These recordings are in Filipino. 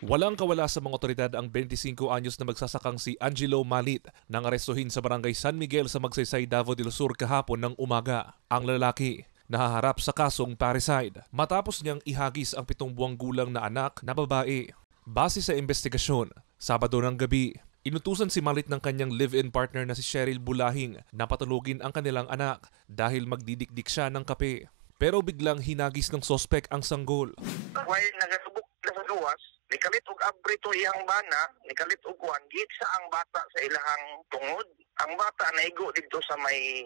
Walang kawala sa mga otoridad ang 25 anyos na magsasakang si Angelo Malit nang arestuhin sa barangay San Miguel sa Magsaysay, Davao del Sur kahapon ng umaga. Ang lalaki nahaharap sa kasong parricide matapos niyang ihagis ang 7 buwang gulang na anak na babae. Base sa investigasyon, Sabado ng gabi, inutusan si Malit ng kanyang live-in partner na si Cheryl Bulahing na patulugin ang kanilang anak dahil magdidikdik siya ng kape. Pero biglang hinagis ng sospek ang sanggol. While nagasubok na sa luwas, nikalit og abri to iyang bana, nikalit og kuan gitsa ang bata sa ilahang tungod. Ang bata naigo dito sa may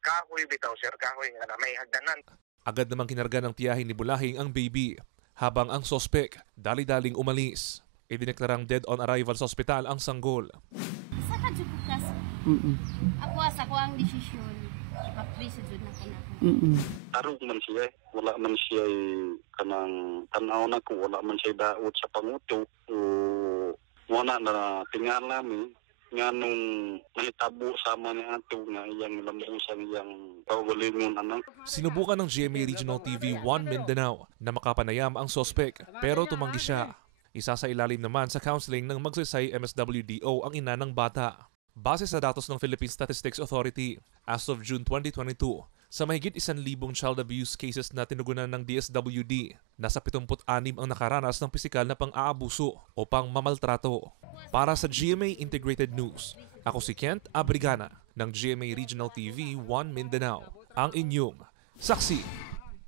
kahoy bitaw, sir, kahoy nga na may hagdanan. Agad namang kinarga ng tiyahin ni Bulahing ang baby, habang ang sospek dali-daling umalis. Idineklarang dead on arrival sa ospital ang sanggol. Sa kadjukas, ako ang desisyon. Ipapriso dun na kanako. Tarong man siya, wala man siya kanang tanaw na ko, wala man siya daot sa panguto. Wala na tingal namin nga nung nahitabo sama ni ato nga iyang lambusan iyang pagalingon anak. Sinubukan ng GMA Regional TV 1 Mindanao na makapanayam ang sospek pero tumanggi siya. Isa sa ilalim naman sa counseling ng Magsaysay MSWDO ang ina ng bata. Base sa datos ng Philippine Statistics Authority, as of June 2022, sa mahigit 1,000 child abuse cases na tinugunan ng DSWD, nasa 76 ang nakaranas ng pisikal na pang-aabuso o pang-mamaltrato. Para sa GMA Integrated News, ako si Kent Abrigana ng GMA Regional TV 1 Mindanao, ang inyong saksi.